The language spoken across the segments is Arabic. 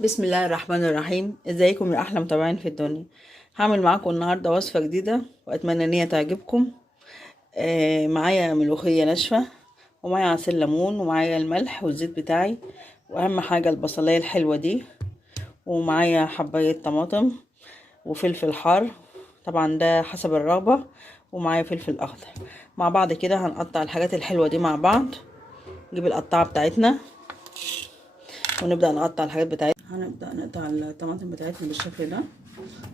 بسم الله الرحمن الرحيم. ازيكم يا احلى متابعين في الدنيا؟ هعمل معاكم النهارده وصفه جديده واتمنى ان هي تعجبكم. معايا ملوخيه ناشفه، ومعايا عصير ليمون، ومعايا الملح والزيت بتاعي، واهم حاجه البصلايه الحلوه دي، ومعايا حبايه طماطم وفلفل حار، طبعا ده حسب الرغبه، ومعايا فلفل اخضر. مع بعض كده هنقطع الحاجات الحلوه دي مع بعض. نجيب القطاعه بتاعتنا ونبدأ نقطع الحاجات بتاعتنا. هنبدأ نقطع الطماطم بتاعتنا بالشكل ده.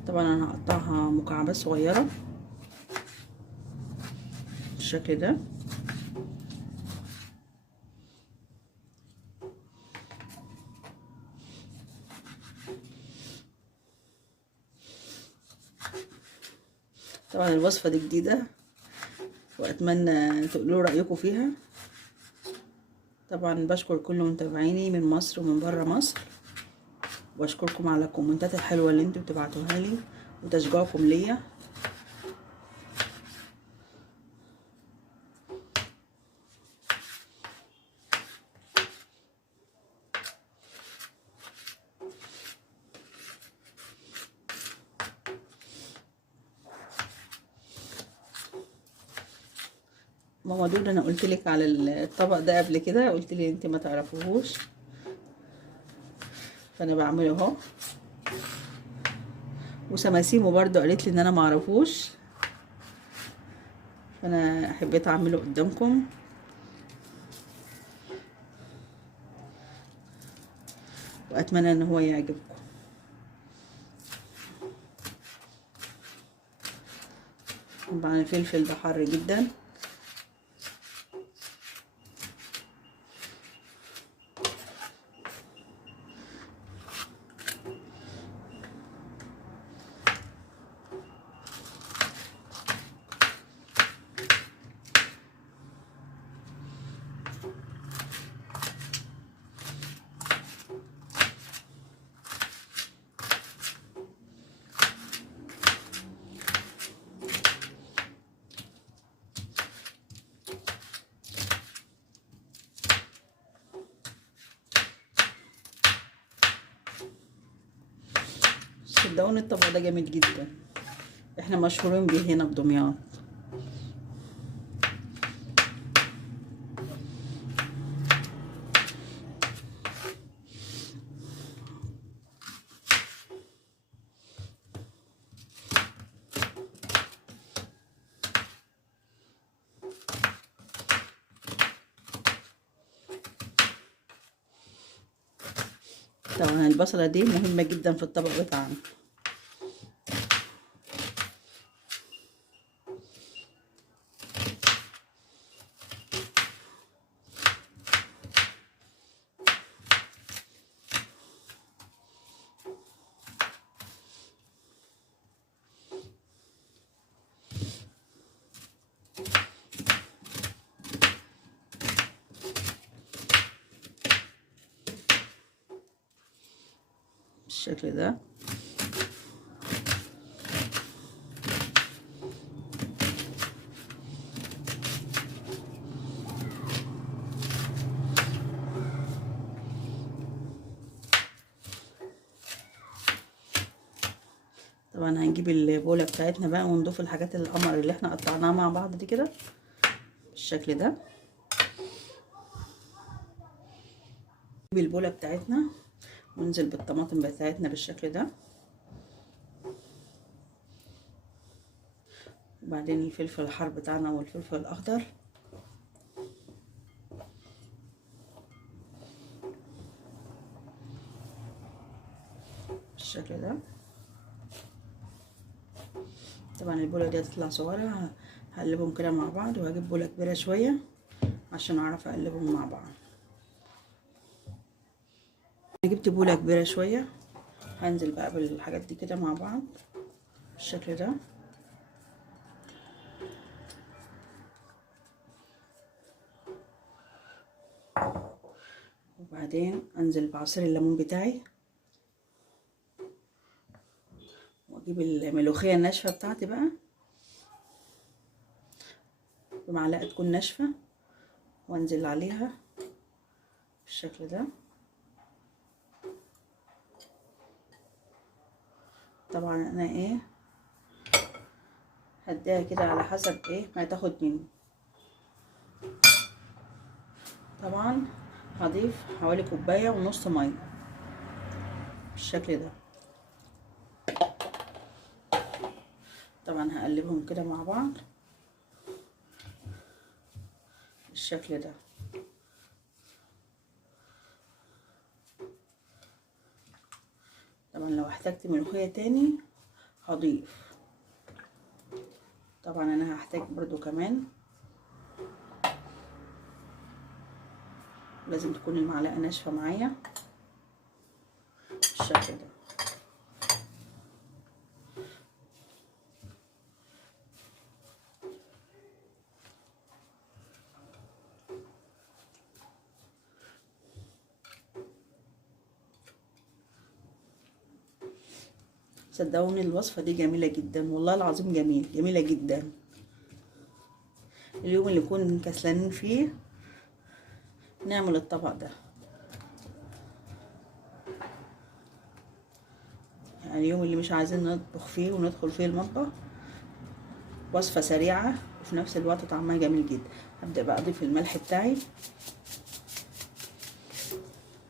طبعا انا هقطعها مكعبات صغيرة بالشكل ده. طبعا الوصفة دي جديدة واتمنى تقولوا رأيكم فيها. طبعا بشكر كل متابعيني من مصر ومن برا مصر، واشكركم على الكومنتات الحلوة اللي انتوا بتبعتوها لي وتشجيعكم ليا. ماما دود، انا قلت لك على الطبق ده قبل كده، قلت لي انت ما تعرفوهوش، فانا بعمله اهو. وسماسيمو برضو قالت لي ان انا ما اعرفوش، فانا حبيت اعمله قدامكم. واتمنى ان هو يعجبكم. طبعا الفلفل ده حار جدا. صدقوني الطبق ده جامد جدا، احنا مشهورين بيه هنا في دمياط. طبعا البصلة دي مهمة جدا في الطبق بتاعنا. بالشكل ده. طبعا هنجيب البولة بتاعتنا بقى ونضيف الحاجات القمر اللي احنا قطعناها مع بعض دي كده بالشكل ده. نجيب البولة بتاعتنا وننزل بالطماطم بتاعتنا بالشكل ده، وبعدين الفلفل الحار بتاعنا والفلفل الاخضر بالشكل ده. طبعا البولة دي هتطلع صغيرة، هقلبهم كده مع بعض، وهجيب بولة كبيرة شوية عشان اعرف اقلبهم مع بعض. انا جبت بولة كبيرة شوية، هنزل بقى بالحاجات دي كده مع بعض بالشكل ده. وبعدين انزل بعصير الليمون بتاعي، واجيب الملوخية الناشفة بتاعتي بقى بمعلقة تكون ناشفة، وانزل عليها بالشكل ده. طبعا انا ايه هديها كده على حسب ايه ما تاخد مني. طبعا هضيف حوالي كوبايه ونص ميه بالشكل ده. طبعا هقلبهم كده مع بعض بالشكل ده. طبعا لو احتجت ملوخيه تاني هضيف. طبعا انا هحتاج برضو كمان لازم تكون المعلقه ناشفه معايا بالشكل ده. صدقوني الوصفه دي جميله جدا، والله العظيم جميله جدا. اليوم اللي نكون كسلانين فيه نعمل الطبق ده، يعني اليوم اللي مش عايزين نطبخ فيه وندخل فيه المطبخ، وصفة سريعة وفي نفس الوقت طعمها جميل جدا. هبدأ بقى اضيف الملح بتاعي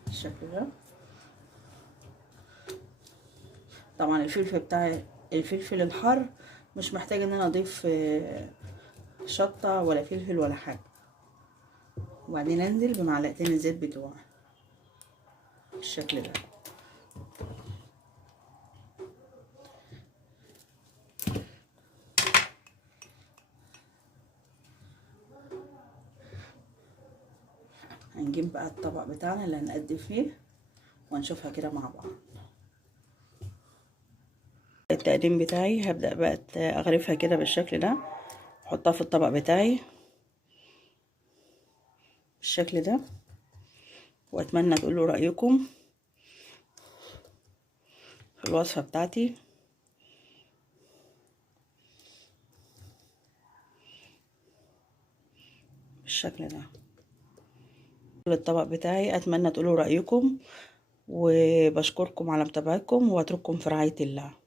بالشكل ده. طبعا الفلفل بتاعي الفلفل الحار مش محتاج ان انا اضيف شطة ولا فلفل ولا حاجة. وبعدين انزل بمعلقتين الزيت بتوعي بالشكل ده. هنجيب بقى الطبق بتاعنا اللي هنقدم فيه ونشوفها كده مع بعض. التقديم بتاعي هبدأ بقى اغرفها كده بالشكل ده، احطها في الطبق بتاعي بالشكل ده، واتمنى تقولوا رأيكم في الوصفة بتاعتي بالشكل ده. الطبق بتاعي اتمنى تقولوا رأيكم، وبشكركم على متابعتكم واترككم في رعاية الله.